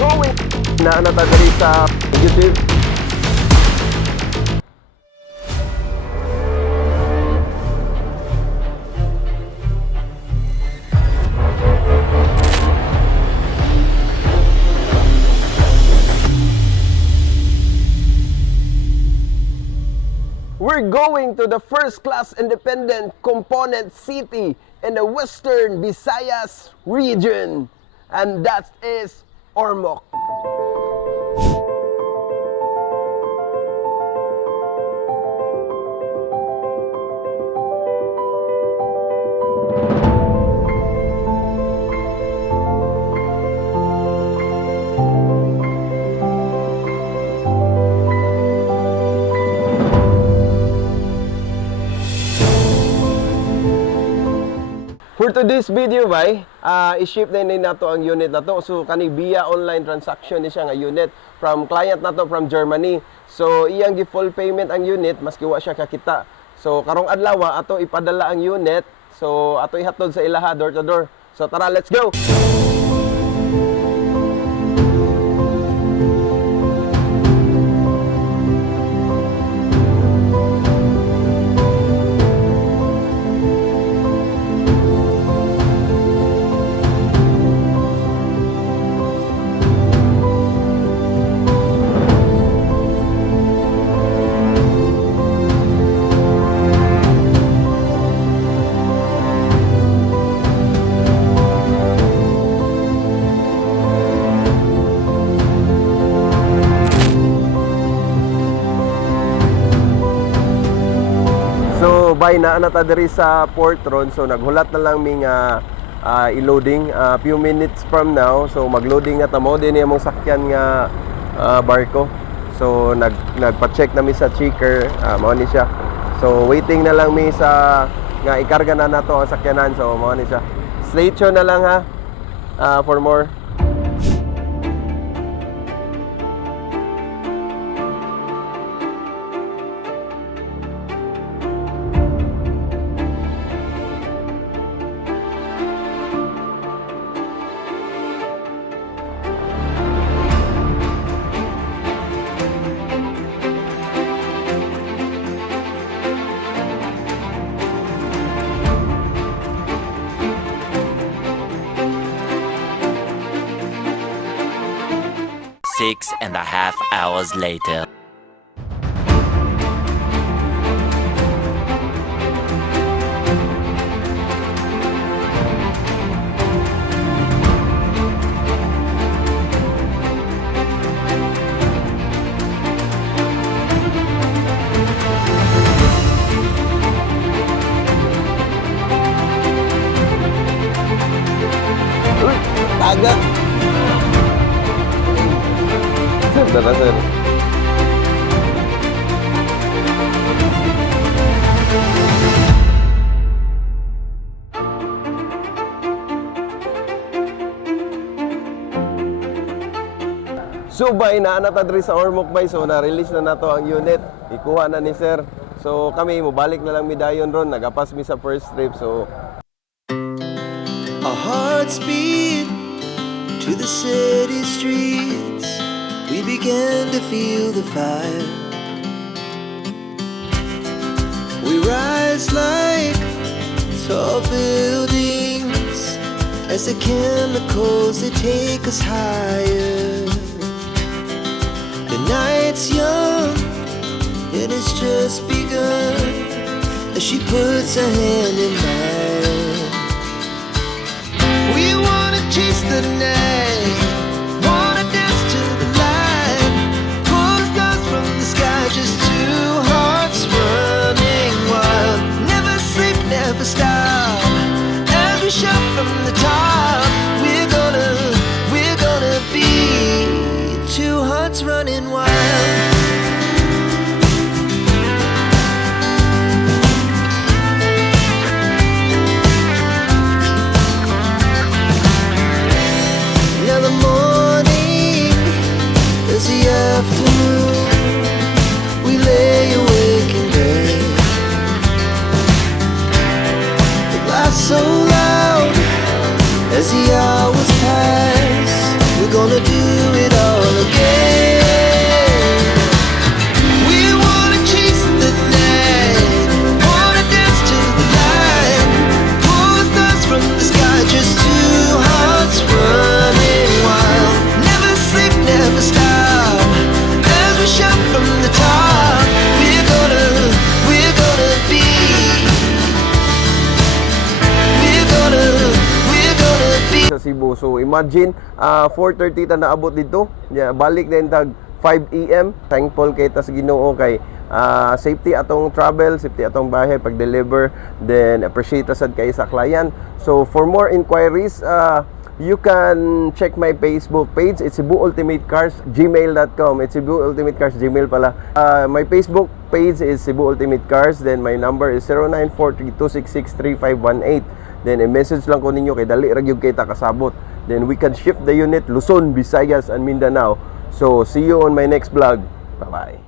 going na natadali sa YouTube. We're going to the first-class independent component city in the Western Visayas region, and that is Ormoc. For today's video bay, i-ship na nato ang unit na to. So kani via online transaction ni siya nga unit from client nato from Germany. So iyang gi-full payment ang unit maski wa siya kakita. So karong adlaw ato ipadala ang unit. So ato ihatod sa ilaha door to door. So tara, let's go. Bay na nata diri sa port ron, so naghulat na lang mi nga i-loading few minutes from now. So magloading na ta mo din imong sakyan nga barko. So nagpa-check na mi sa checker, mao ni siya. So waiting na lang mi sa nga ikarga na nato ang sakyanan. So mao ni siya. Stay tuned na lang ha for more. Six and a half hours later. Uy, taga. Sir, sir. So bay, naanata diri sa Ormoc bay, so na-release na nato ang unit. Ikuha na ni sir. So kami mobalik na lang mi dayon ron, nagapas mi sa first trip. So our hearts beat to the city streets. We began to feel the fire. We rise like tall buildings as the chemicals, they take us higher. The night's young and it's just begun as she puts her hand in mine. We wanna chase the night, wanna dance to the light, pull the stars from the sky, just two hearts running wild. Never sleep, never stop, as we shout from the top. We're gonna be two hearts running wild. Now the imagine 4:30 ta naabot dito. Yeah, balik din tag 5 AM. Thankful kay ta sa Ginoo kay safety atong travel, safety atong bahay pag deliver, then appreciate sad kay sa client. So for more inquiries, you can check my Facebook page. It's Cebu Ultimate Cars, gmail.com. It's Cebu Ultimate Cars, Gmail pala. My Facebook page is Cebu Ultimate Cars. Then my number is 0943-266-3518. Then i-message lang ko ninyo kay dali ra gyud kay ta kasabot. Then we can ship the unit Luzon, Visayas, and Mindanao. So see you on my next vlog. Bye-bye.